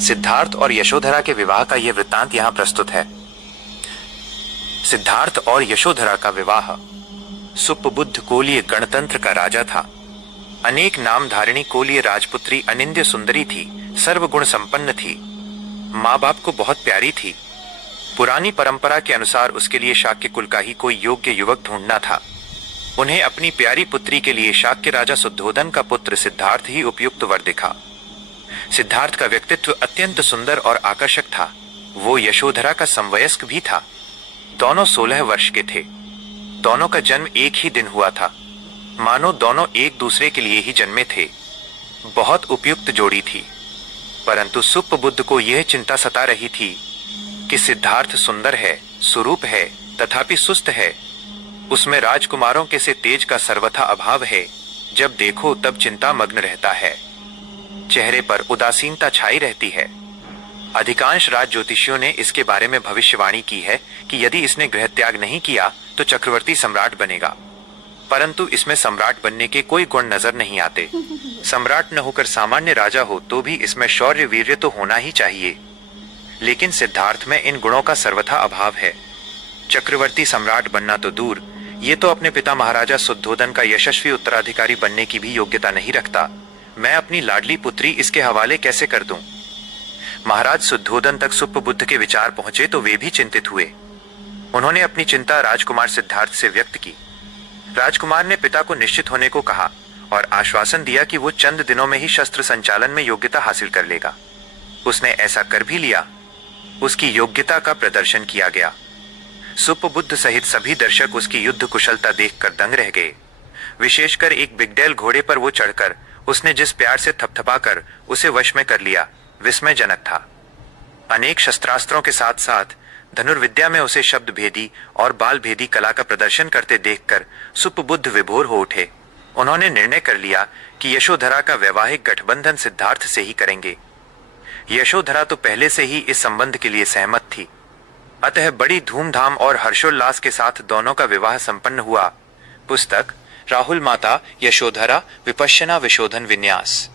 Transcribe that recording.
सिद्धार्थ और यशोधरा के विवाह का यह वृत्तांत यहाँ प्रस्तुत है। सिद्धार्थ और यशोधरा का विवाह। सुपबुद्ध कोलीय गणतंत्र का राजा था। अनेक नाम धारिणी कोलीय राजपुत्री अनिंद्य सुंदरी थी, सर्वगुण संपन्न थी, माँ बाप को बहुत प्यारी थी। पुरानी परंपरा के अनुसार उसके लिए शाक्य कुल का ही कोई योग्य युवक ढूंढना था। उन्हें अपनी प्यारी पुत्री के लिए शाक्य राजा शुद्धोदन का पुत्र सिद्धार्थ ही उपयुक्त वर दिखा। सिद्धार्थ का व्यक्तित्व अत्यंत सुंदर और आकर्षक था। वो यशोधरा का समवयस्क भी था। दोनों 16 वर्ष के थे। दोनों का जन्म एक ही दिन हुआ था, मानो दोनों एक दूसरे के लिए ही जन्मे थे। बहुत उपयुक्त जोड़ी थी। परंतु सुपबुद्ध को यह चिंता सता रही थी कि सिद्धार्थ सुंदर है, सुरूप है, तथापि सुस्त है। उसमें राजकुमारों के से तेज का सर्वथा अभाव है। जब देखो तब चिंता मग्न रहता है। चेहरे पर उदासीनता छाई रहती है। अधिकांश राज ज्योतिषियों ने इसके बारे में भविष्यवाणी की है कि यदि इसने गृह त्याग नहीं किया तो चक्रवर्ती सम्राट बनेगा। परंतु इसमें सम्राट बनने के कोई गुण नजर नहीं आते। सम्राट न होकर सामान्य राजा हो तो भी इसमें शौर्य वीर्य तो होना ही चाहिए। लेकिन सिद्धार्थ में इन गुणों का सर्वथा अभाव है। चक्रवर्ती सम्राट बनना तो दूर, ये तो अपने पिता महाराजा शुद्धोदन का यशस्वी उत्तराधिकारी बनने की भी योग्यता नहीं रखता। मैं अपनी लाडली पुत्री इसके हवाले कैसे कर दूं? महाराज शुद्धोदन तक सुपबुद्ध के विचार पहुंचे तो वे भी चिंतित हुए। उन्होंने अपनी चिंता राजकुमार सिद्धार्थ से व्यक्त की। राजकुमार ने पिता को निश्चित होने को कहा और आश्वासन दिया कि वो चंद दिनों में ही शस्त्र संचालन में योग्यता हासिल कर लेगा। उसने ऐसा कर भी लिया। उसकी योग्यता का प्रदर्शन किया गया। सुपबुद्ध सहित सभी दर्शक उसकी युद्ध कुशलता देखकर दंग रह गए। विशेषकर एक बिगडेल घोड़े पर वो चढ़कर उसने जिस प्यार से थपथपाकर उसे वश में कर लिया, विस्मयजनक था। अनेक शस्त्रास्त्रों के साथ साथ धनुर्विद्या में उसे शब्द भेदी और बाल भेदी कला का प्रदर्शन करते देखकर सुपबुद्ध विभोर हो उठे। उन्होंने निर्णय कर लिया कि यशोधरा का वैवाहिक गठबंधन सिद्धार्थ से ही करेंगे। यशोधरा तो पहले से ही इस संबंध के लिए सहमत थी। अतः बड़ी धूमधाम और हर्षोल्लास के साथ दोनों का विवाह संपन्न हुआ। पुस्तक राहुल माता यशोधरा विपश्यना विशोधन विन्यास।